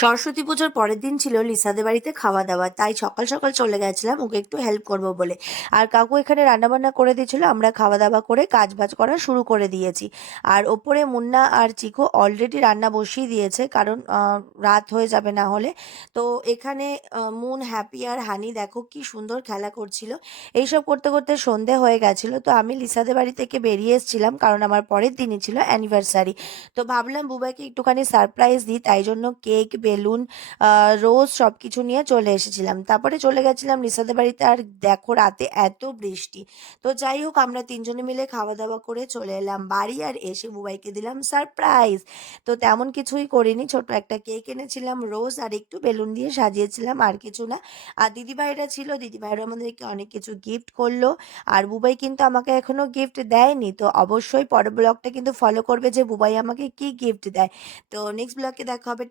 সরস্বতী পুজোর পরের দিন ছিল লিসাদের বাড়িতে খাওয়া দাওয়া, তাই সকাল সকাল চলে গেছিলাম ওকে একটু হেল্প করব বলে। আর কাকু এখানে রান্নাবান্না করে দিয়েছিল, আমরা খাওয়া দাওয়া করে কাজ বাজ করা শুরু করে দিয়েছি। আর ওপরে মুন্না আর চিকু অলরেডি রান্না বসিয়ে দিয়েছে, কারণ রাত হয়ে যাবে না হলে। তো এখানে মুন, হ্যাপি আর হানি দেখো কি সুন্দর খেলা করছিল। এইসব করতে করতে সন্ধে হয়ে গেছিল, তো আমি লিসাদের বাড়ি থেকে বেরিয়ে এসেছিলাম, কারণ আমার পরের দিনই ছিল অ্যানিভার্সারি। তো ভাবলাম বুবাইকে একটুখানি সারপ্রাইজ দিই, তাই জন্য কেক, বেলুন, রোজ সব কিছু নিয়ে চলে এসেছিলাম। তারপরে চলে গেছিলাম লিসাদের বাড়িতে, আর দেখো রাতে এত বৃষ্টি। তো যাই হোক, আমরা তিনজনে মিলে খাওয়া দাওয়া করে চলে এলাম বাড়ি, আর এসে বুবাইকে দিলাম সারপ্রাইজ। তো তেমন কিছুই করিনি, ছোট একটা কেক এনেছিলাম, রোজ আর একটু বেলুন দিয়ে সাজিয়েছিলাম, আর কিছু না। আর দিদিভাইরা ছিল, দিদিভাইরা আমাদেরকে অনেক কিছু গিফট করলো। আর বুবাই কিন্তু আমাকে এখনো গিফট দেয়নি, তো অবশ্যই পরের ব্লগটা কিন্তু ফলো করবে যে বুবাই আমাকে কি গিফট দেয়। তো নেক্সট ব্লগে দেখা হবে।